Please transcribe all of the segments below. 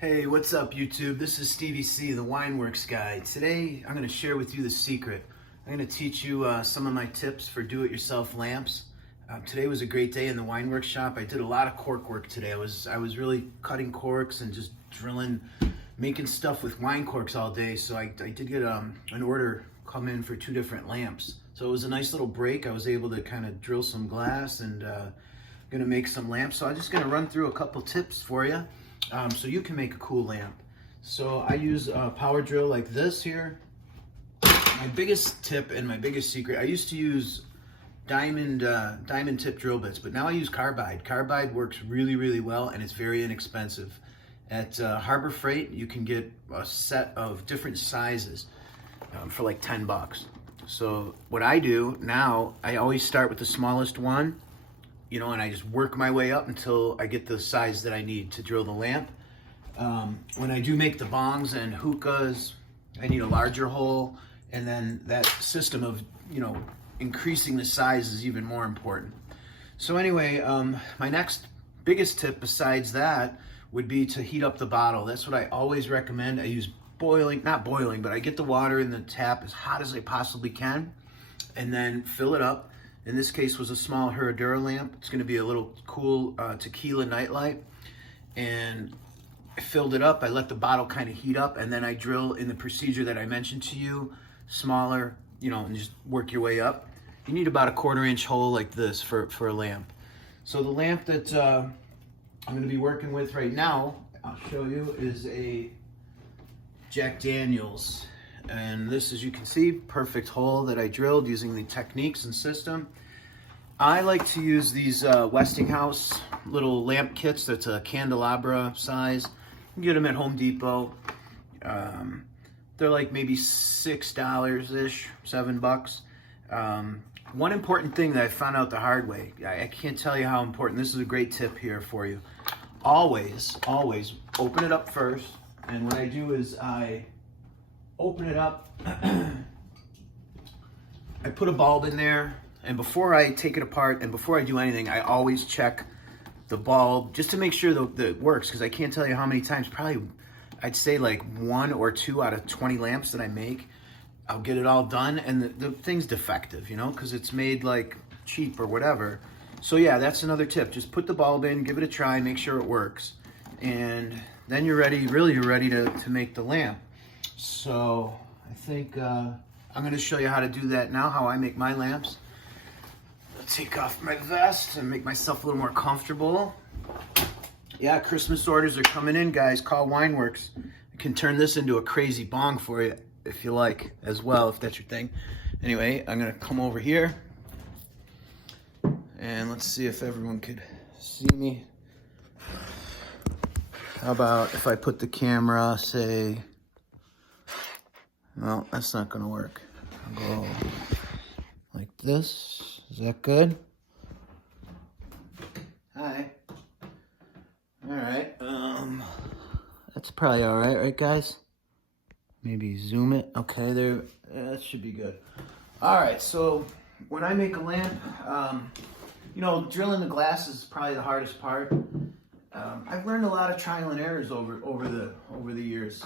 Hey, what's up YouTube? This is Stevie C, the WINEWORKZ guy. Today, I'm going to share with you the secret. I'm going to teach you some of my tips for do-it-yourself lamps. Today was a great day in the WINEWORKZ shop. I did a lot of cork work today. I was really cutting corks and just drilling, making stuff with wine corks all day. So I did get an order come in for 2 different lamps. So it was a nice little break. I was able to kind of drill some glass and going to make some lamps. So I'm just going to run through a couple tips for you. So you can make a cool lamp. So I use a power drill like this here. My biggest tip and my biggest secret, I used to use diamond tip drill bits, but now I use carbide. Carbide works really well and it's very inexpensive. At Harbor Freight, you can get a set of different sizes for like 10 bucks. So what I do now, I always start with the smallest one, you know, and I just work my way up until I get the size that I need to drill the lamp. When I do make the bongs and hookahs, I need a larger hole, and then that system of, you know, increasing the size is even more important. So anyway, my next biggest tip besides that would be to heat up the bottle. That's what I always recommend. I use not boiling, but I get the water in the tap as hot as I possibly can, and then fill it up. In this case was a small Herradura lamp. It's going to be a little cool tequila nightlight. And I filled it up. I let the bottle kind of heat up, and then I drill in the procedure that I mentioned to you, smaller, you know, and just work your way up. You need about a 1/4 inch hole like this for a lamp. So the lamp that I'm going to be working with right now, I'll show you, is a Jack Daniels. And this, as you can see, perfect hole that I drilled using the techniques and system. I like to use these Westinghouse little lamp kits that's a candelabra size. You can get them at Home Depot. They're like maybe $6-ish, $7. One important thing that I found out the hard way, I can't tell you how important, this is a great tip here for you. Always open it up first. And what I do is I open it up, I put a bulb in there, and before I take it apart and before I do anything, I always check the bulb just to make sure that it works, because I can't tell you how many times, probably I'd say like 1 or 2 out of 20 lamps that I make, I'll get it all done and the thing's defective, you know, because it's made like cheap or whatever. So yeah, that's another tip. Just put the bulb in, give it a try, make sure it works, and then you're ready, really you're ready to make the lamp. So I think I'm going to show you how to do that now, how I make my lamps. I'll take off my vest and make myself a little more comfortable. Yeah, Christmas orders are coming in, guys. Call WINEWORKZ. I can turn this into a crazy bong for you if you like as well, if that's your thing. Anyway, I'm going to come over here and let's see if everyone could see me. How about if I put the camera, say, no, that's not gonna work. I'll go like this. Is that good? Hi. All right. That's probably all right, right, guys? Maybe zoom it. Okay, there. That should be good. All right. So when I make a lamp, you know, drilling the glass is probably the hardest part. I've learned a lot of trial and errors over the years,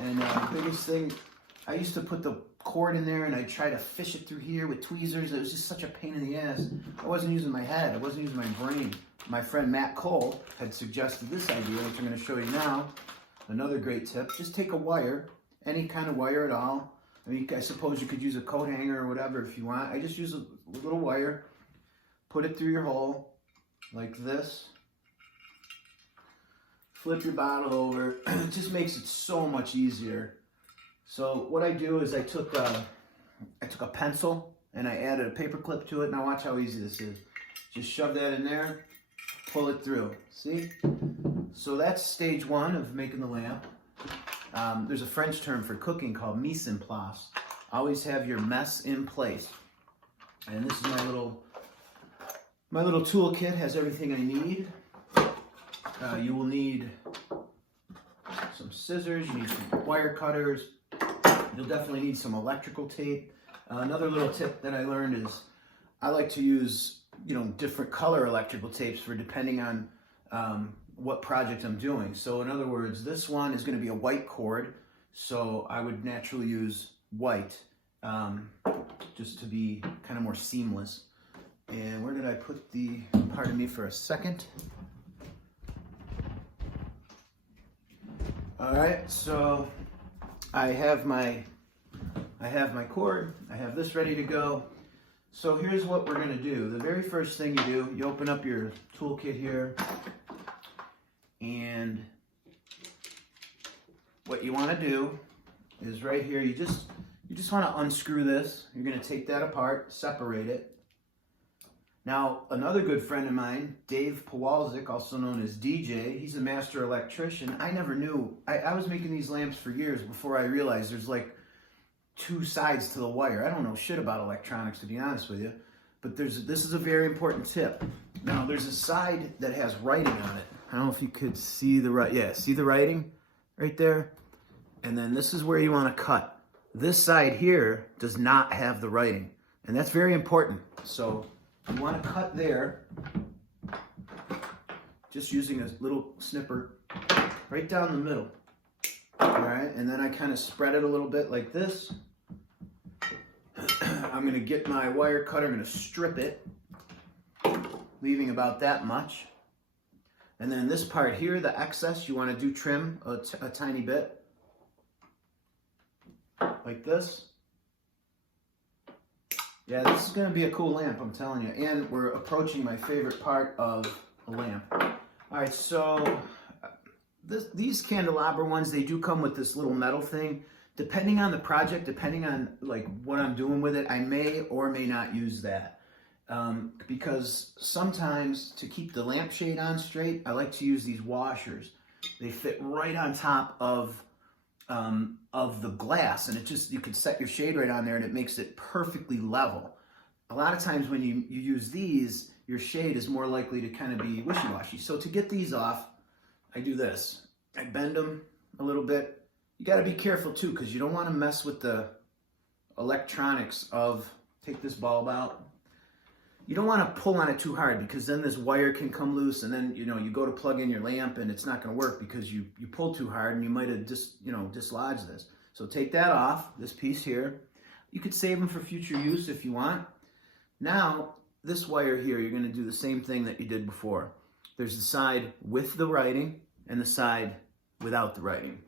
and the biggest thing, I used to put the cord in there and I try to fish it through here with tweezers. It was just such a pain in the ass. I wasn't using my head. I wasn't using my brain. My friend Matt Cole had suggested this idea, which I'm going to show you now. Another great tip: just take a wire, any kind of wire at all. I mean, I suppose you could use a coat hanger or whatever if you want. I just use a little wire, put it through your hole like this. Flip your bottle over. It just makes it so much easier. So what I do is I took a pencil and I added a paper clip to it. Now watch how easy this is. Just shove that in there, pull it through. See? So that's stage 1 of making the lamp. There's a French term for cooking called mise en place. Always have your mess in place. And this is my little toolkit. Has everything I need. You will need some scissors, you need some wire cutters, you'll definitely need some electrical tape. Another little tip that I learned is I like to use, you know, different color electrical tapes for depending on what project I'm doing. So in other words, this one is going to be a white cord, so I would naturally use white just to be kind of more seamless. And where did I put the, pardon me for a second. All right, so I have my cord, I have this ready to go. So here's what we're gonna do. The very first thing you do, you open up your toolkit here, and what you wanna do is right here, you just wanna unscrew this. You're gonna take that apart, separate it. Now, another good friend of mine, Dave Pawalczyk, also known as DJ, he's a master electrician. I never knew, I was making these lamps for years before I realized there's like 2 sides to the wire. I don't know shit about electronics, to be honest with you, but this is a very important tip. Now, there's a side that has writing on it. I don't know if you could see see the writing right there? And then this is where you want to cut. This side here does not have the writing, and that's very important. So you want to cut there, just using a little snipper right down the middle. All right, and then I kind of spread it a little bit like this. I'm going to get my wire cutter, I'm going to strip it, leaving about that much. And then this part here, the excess, you want to do trim a tiny bit, like this. Yeah, this is going to be a cool lamp, I'm telling you. And we're approaching my favorite part of a lamp. All right, so these candelabra ones, they do come with this little metal thing. Depending on the project, depending on like what I'm doing with it, I may or may not use that. Because sometimes to keep the lampshade on straight, I like to use these washers. They fit right on top of the glass, and it just, you can set your shade right on there and it makes it perfectly level. A lot of times when you use these, your shade is more likely to kind of be wishy-washy. So to get these off, I do this. I bend them a little bit. You got to be careful too, because you don't want to mess with the electronics of, take this bulb out. You don't want to pull on it too hard, because then this wire can come loose, and then, you know, you go to plug in your lamp and it's not going to work because you pulled too hard and you might have dislodged this. So take that off, this piece here. You could save them for future use if you want. Now, this wire here, you're going to do the same thing that you did before. There's the side with the writing and the side without the writing.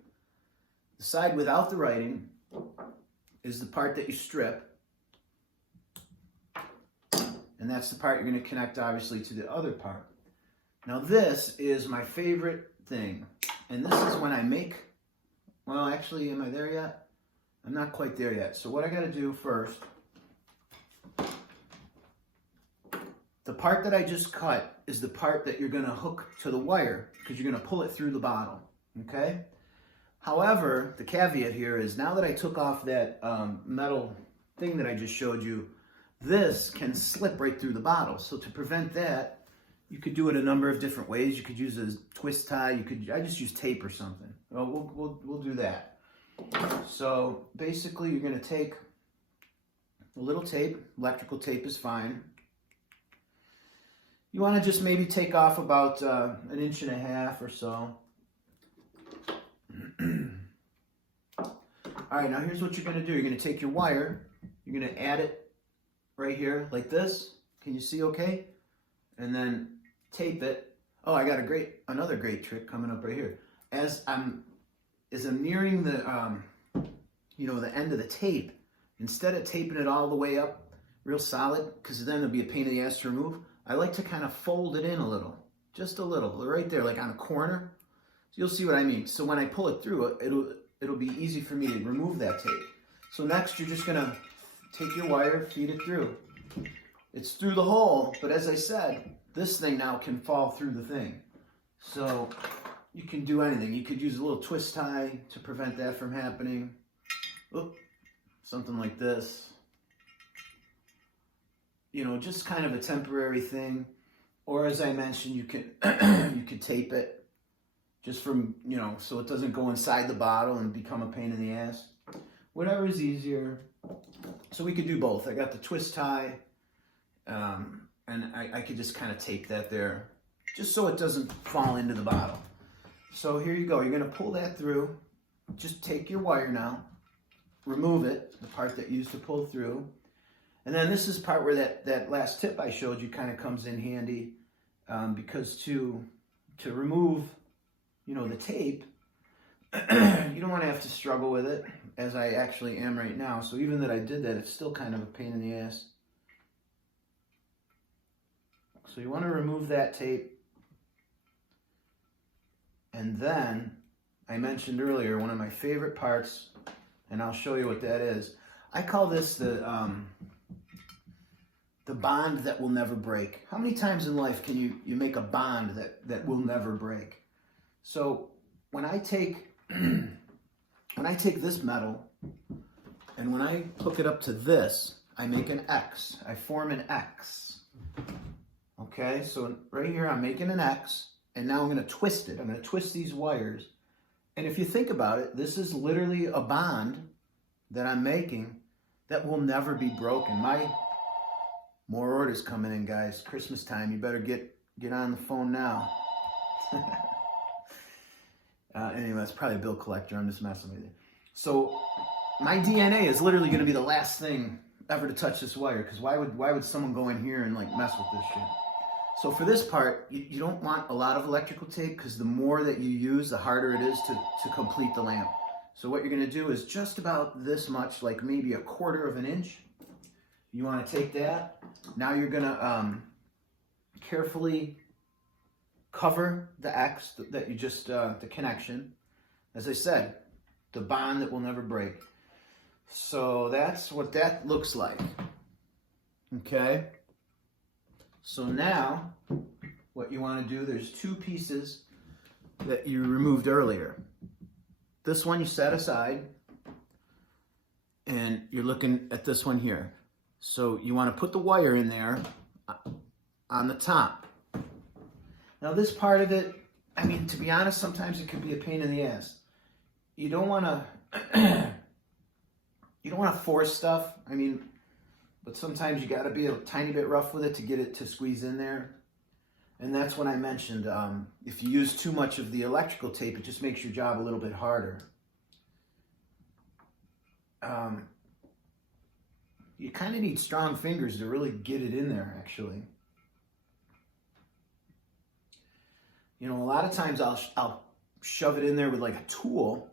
The side without the writing is the part that you strip. And that's the part you're going to connect, obviously, to the other part. Now, this is my favorite thing. And this is when I make, well, actually, am I there yet? I'm not quite there yet. So what I got to do first, the part that I just cut is the part that you're going to hook to the wire, because you're going to pull it through the bottle, okay? However, the caveat here is, now that I took off that metal thing that I just showed you, this can slip right through the bottle. So to prevent that, you could do it a number of different ways. You could use a twist tie. I just use tape or something. Well, we'll do that. So basically, you're going to take a little tape. Electrical tape is fine. You want to just maybe take off about 1.5 inches or so. All right, now here's what you're going to do. You're going to take your wire. You're going to add it right here like this. Can you see okay? And then tape it. Oh, I got another great trick coming up right here. As I'm nearing the the end of the tape, instead of taping it all the way up real solid, because then it'll be a pain in the ass to remove, I like to kind of fold it in a little, just a little, right there, like on a corner. So you'll see what I mean. So when I pull it through, it'll be easy for me to remove that tape. So next, you're just gonna take your wire, feed it through. It's through the hole, but as I said, this thing now can fall through the thing. So you can do anything. You could use a little twist tie to prevent that from happening. Oop, something like this. You know, just kind of a temporary thing. Or as I mentioned, you can you could tape it just from, so it doesn't go inside the bottle and become a pain in the ass. Whatever is easier. So we could do both. I got the twist tie, and I could just kind of tape that there. just so it doesn't fall into the bottle. So here you go. You're going to pull that through. Just take your wire now, remove it, the part that you used to pull through. And then this is the part where that last tip I showed you kind of comes in handy, because to remove, you know, the tape, you don't want to have to struggle with it, as I actually am right now. So even that I did that, it's still kind of a pain in the ass. So you want to remove that tape. And then, I mentioned earlier, one of my favorite parts, and I'll show you what that is. I call this the bond that will never break. How many times in life can you make a bond that will never break? So when I take this metal and when I hook it up to this, I make an X. I form an X. Okay, so right here I'm making an X, and now I'm going to twist it. I'm going to twist these wires. And if you think about it, this is literally a bond that I'm making that will never be broken. More orders coming in, guys. Christmas time. You better get on the phone now. Anyway, that's probably a bill collector. I'm just messing with you. So my DNA is literally going to be the last thing ever to touch this wire, because why would someone go in here and like mess with this shit? So for this part, you don't want a lot of electrical tape, because the more that you use, the harder it is to complete the lamp. So what you're going to do is just about this much, like maybe 1/4 of an inch. You want to take that. Now you're going to carefully cover the X that you just, the connection. As I said, the bond that will never break. So that's what that looks like. Okay? So now, what you want to do, there's 2 pieces that you removed earlier. This one you set aside, and you're looking at this one here. So you want to put the wire in there on the top. Now this part of it, I mean, to be honest, sometimes it can be a pain in the ass. You don't want to force stuff. I mean, but sometimes you got to be a tiny bit rough with it to get it to squeeze in there. And that's when I mentioned, if you use too much of the electrical tape, it just makes your job a little bit harder. You kind of need strong fingers to really get it in there, actually. You know, a lot of times I'll shove it in there with like a tool,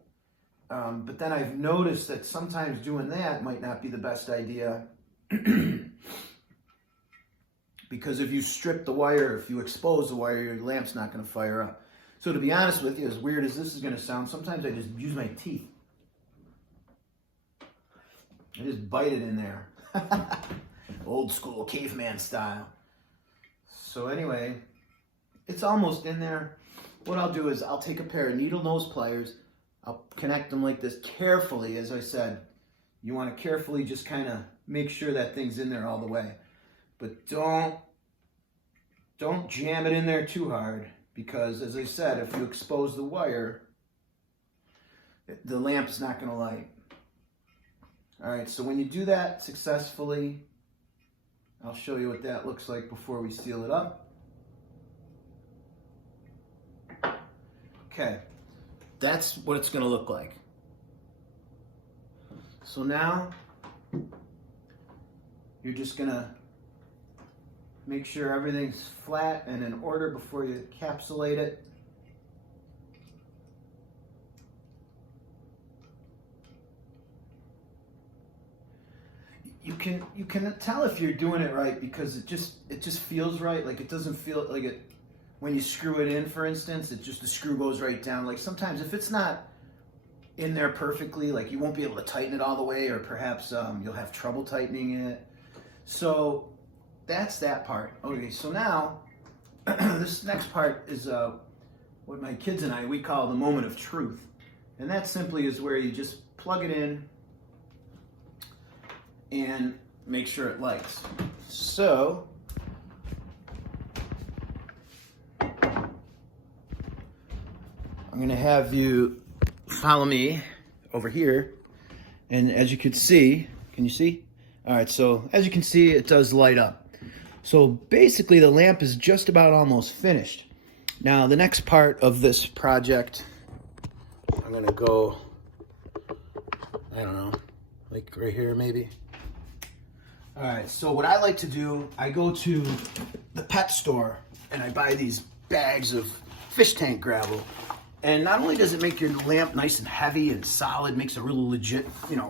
but then I've noticed that sometimes doing that might not be the best idea. Because if you strip the wire, if you expose the wire, your lamp's not going to fire up. So to be honest with you, as weird as this is going to sound, sometimes I just use my teeth. I just bite it in there. Old school caveman style. So anyway, it's almost in there. What I'll do is I'll take a pair of needle nose pliers. I'll connect them like this carefully. As I said, you want to carefully just kind of make sure that thing's in there all the way. But don't jam it in there too hard, because as I said, if you expose the wire, the lamp's not going to light. All right, so when you do that successfully, I'll show you what that looks like before we seal it up. Okay, that's what it's going to look like. So now you're just going to make sure everything's flat and in order before you encapsulate it. You can tell if you're doing it right, because it just feels right. Like it doesn't feel like it when you screw it in, for instance, the screw goes right down. Like sometimes if it's not in there perfectly, like you won't be able to tighten it all the way, or perhaps you'll have trouble tightening it. So that's that part. Okay, so now this next part is what my kids and I, we call the moment of truth. And that simply is where you just plug it in and make sure it lights. So I'm going to have you follow me over here. And as you can see, can you see? All right, so as you can see, it does light up. So basically the lamp is just about almost finished. Now the next part of this project, I'm gonna go, I don't know, like right here maybe. All right, so what I like to do, I go to the pet store and I buy these bags of fish tank gravel. And not only does it make your lamp nice and heavy and solid, makes a real legit,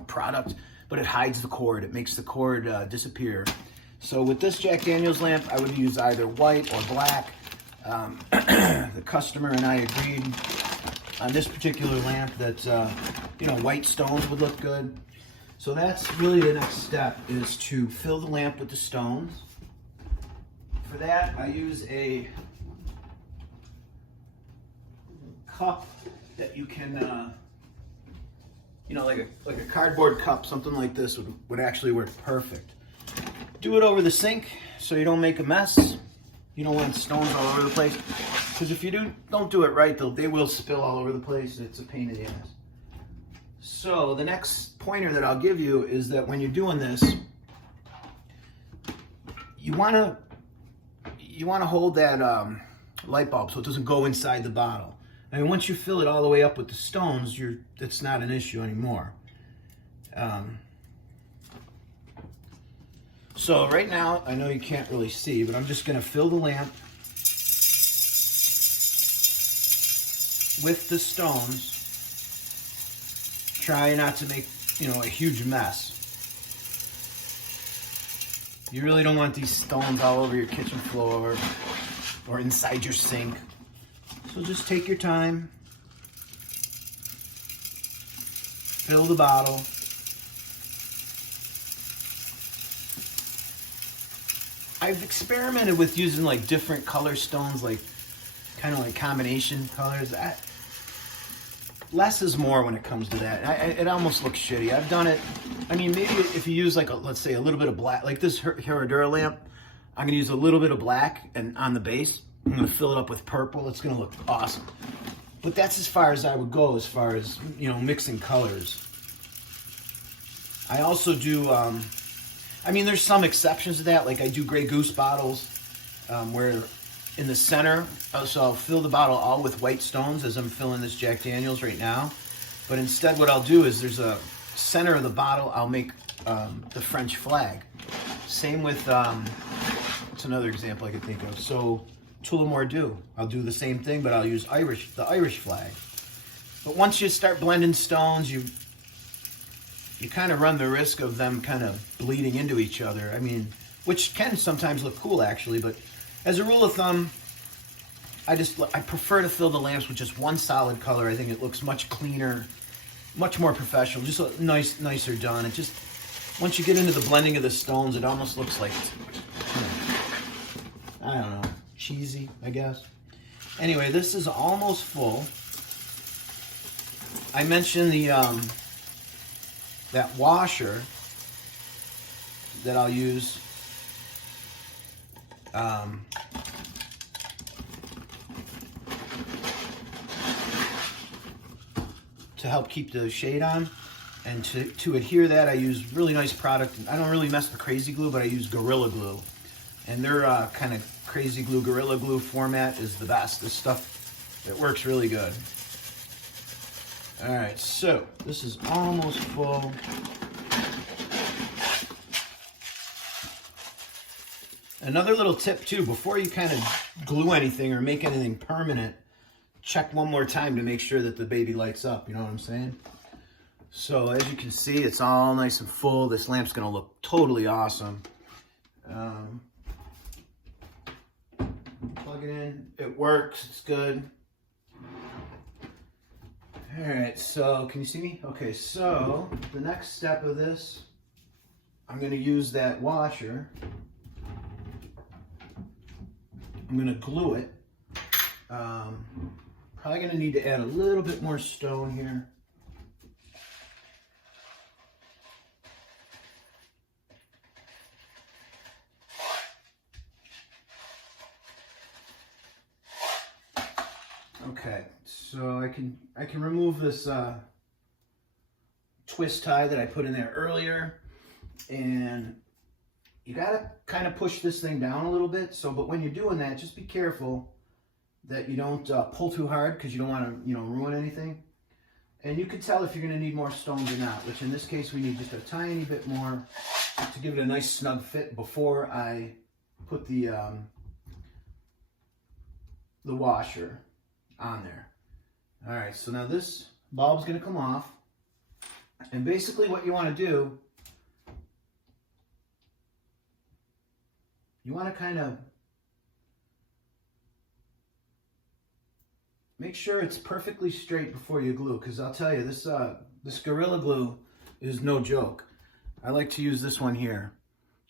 product, but it hides the cord. It makes the cord disappear. So with this Jack Daniel's lamp, I would use either white or black. The customer and I agreed on this particular lamp that, white stones would look good. So that's really the next step, is to fill the lamp with the stones. For that, I use a cup that you can, like a cardboard cup, something like this would actually work perfect. Do it over the sink so you don't make a mess. You don't want stones all over the place, because if you don't do it right, they will spill all over the place. It's a pain in the ass. So the next pointer that I'll give you is that when you're doing this, you want to hold that light bulb so it doesn't go inside the bottle. I mean, once you fill it all the way up with the stones, it's not an issue anymore. So right now, I know you can't really see, but I'm just going to fill the lamp with the stones. Try not to make, a huge mess. You really don't want these stones all over your kitchen floor or inside your sink. So just take your time. Fill the bottle. I've experimented with using like different color stones, like kind of like combination colors. Less is more when it comes to that. It almost looks shitty. I've done it. I mean, maybe if you use like, let's say a little bit of black, like this Herradura lamp, I'm gonna use a little bit of black and on the base, I'm gonna fill it up with purple. It's gonna look awesome. But that's as far as I would go as far as, mixing colors. I also do, there's some exceptions to that. Like I do Grey Goose bottles where in the center, so I'll fill the bottle all with white stones as I'm filling this Jack Daniel's right now. But instead what I'll do is there's a center of the bottle, I'll make the French flag. Same with, what's another example I could think of? So Tullamore Dew, I'll do the same thing, but I'll use the Irish flag. But once you start blending stones, you kind of run the risk of them kind of bleeding into each other. I mean, which can sometimes look cool actually, but as a rule of thumb, I prefer to fill the lamps with just one solid color. I think it looks much cleaner, much more professional, just nicer done. It just, once you get into the blending of the stones, it almost looks like, I don't know, cheesy, I guess. Anyway, this is almost full. I mentioned the that washer that I'll use to help keep the shade on. And to adhere that, I use really nice product. I don't really mess with Crazy Glue, but I use Gorilla Glue. And their kind of Crazy Glue, Gorilla Glue format is the best. This stuff, it works really good. All right, so this is almost full. Another little tip too, before you kind of glue anything or make anything permanent, check one more time to make sure that the baby lights up, you know what I'm saying? So as you can see, it's all nice and full. This lamp's gonna look totally awesome. Plug it in, it works, it's good. All right, so can you see me? Okay, so the next step of this, I'm gonna use that washer. I'm gonna glue it. Probably gonna need to add a little bit more stone here. Okay, so I can remove this twist tie that I put in there earlier, and you gotta kind of push this thing down a little bit. So, but when you're doing that, just be careful that you don't pull too hard because you don't want to, ruin anything. And you can tell if you're going to need more stones or not, which in this case we need just a tiny bit more to give it a nice snug fit before I put the washer on there. All right, so now this bulb's going to come off. And basically what you want to do, you want to kind of make sure it's perfectly straight before you glue, because I'll tell you, this Gorilla Glue is no joke. I like to use this one here,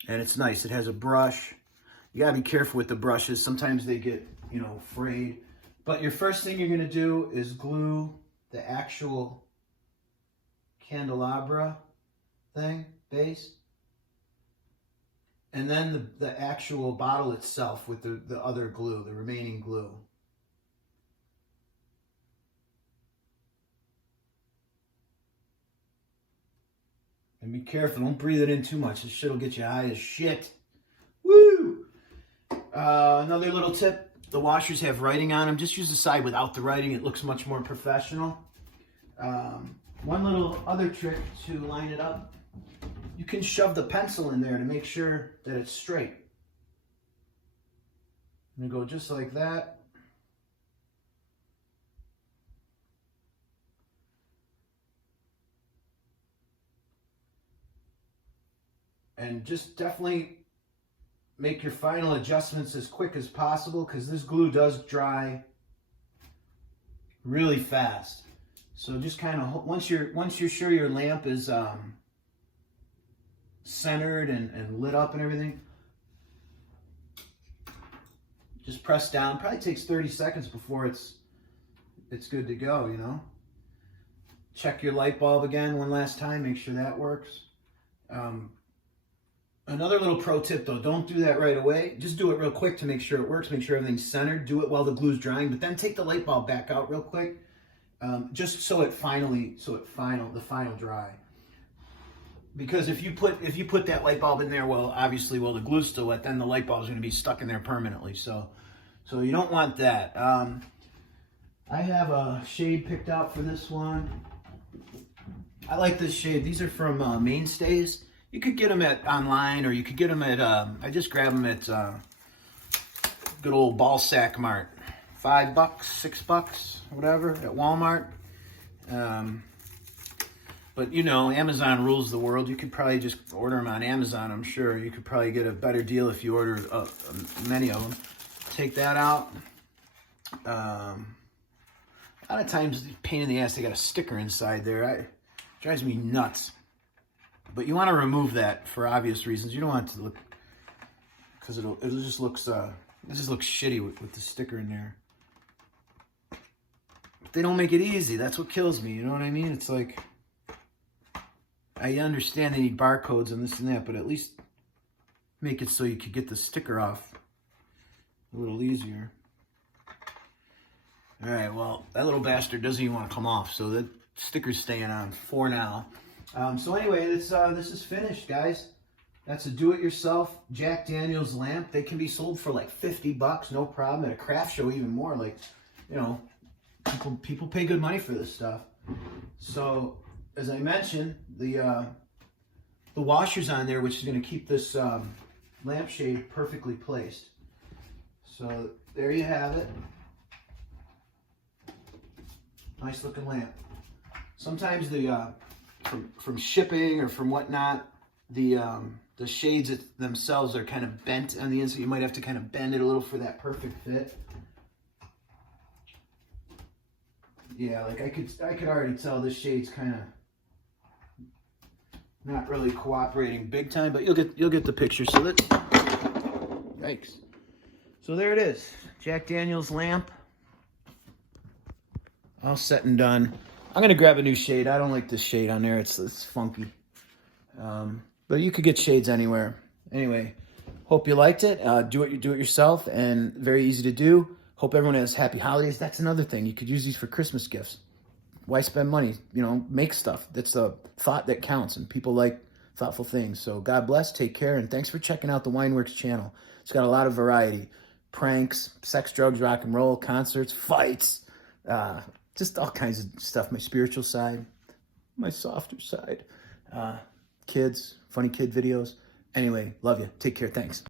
and it's nice. It has a brush. You gotta be careful with the brushes. Sometimes they get, frayed. But your first thing you're gonna do is glue the actual candelabra thing, base, and then the actual bottle itself with the other glue, the remaining glue. And be careful, don't breathe it in too much. This shit will get you high as shit. Woo! Another little tip, the washers have writing on them. Just use the side without the writing. It looks much more professional. One little other trick to line it up, you can shove the pencil in there to make sure that it's straight. I'm gonna go just like that. And just definitely make your final adjustments as quick as possible, because this glue does dry really fast. So just kind of, once you're sure your lamp is centered and lit up and everything, just press down. Probably takes 30 seconds before it's good to go, Check your light bulb again one last time, make sure that works. Another little pro tip though, don't do that right away. Just do it real quick to make sure it works, make sure everything's centered. Do it while the glue's drying, but then take the light bulb back out real quick, just so the final dry. Because if you put that light bulb in there, well, obviously, while the glue's still wet, then the light bulb's gonna be stuck in there permanently. So you don't want that. I have a shade picked out for this one. I like this shade. These are from Mainstays. You could get them online, or you could get them at, I just grabbed them at good old Ballsack Mart. $5, $6, whatever, at Walmart. But Amazon rules the world. You could probably just order them on Amazon, I'm sure. You could probably get a better deal if you order many of them. Take that out. A lot of times, pain in the ass, they got a sticker inside there. It drives me nuts. But you want to remove that for obvious reasons. You don't want it to look, because it just looks shitty with the sticker in there. But they don't make it easy. That's what kills me. You know what I mean? It's like, I understand they need barcodes and this and that, but at least make it so you could get the sticker off a little easier. All right, well, that little bastard doesn't even want to come off, so the sticker's staying on for now. So anyway, this is finished, guys. That's a do-it-yourself Jack Daniel's lamp. They can be sold for like $50, no problem. At a craft show, even more. Like, people pay good money for this stuff. So, as I mentioned, the washer's on there, which is going to keep this lampshade perfectly placed. So there you have it. Nice looking lamp. Sometimes the from shipping or from whatnot, the shades themselves are kind of bent on the inside. You might have to kind of bend it a little for that perfect fit. Yeah, like I could already tell this shade's kind of not really cooperating big time, but you'll get the picture. So yikes. So there it is, Jack Daniel's lamp, all set and done. I'm gonna grab a new shade. I don't like this shade on there. It's funky. But you could get shades anywhere. Anyway, hope you liked it. Do it yourself, and very easy to do. Hope everyone has happy holidays. That's another thing. You could use these for Christmas gifts. Why spend money? Make stuff. That's a thought that counts, and people like thoughtful things. So God bless, take care, and thanks for checking out the WINEWORKZ channel. It's got a lot of variety. pranks, sex, drugs, rock and roll, concerts, fights, just all kinds of stuff. My spiritual side, my softer side, kids, funny kid videos. Anyway, love you. Take care. Thanks.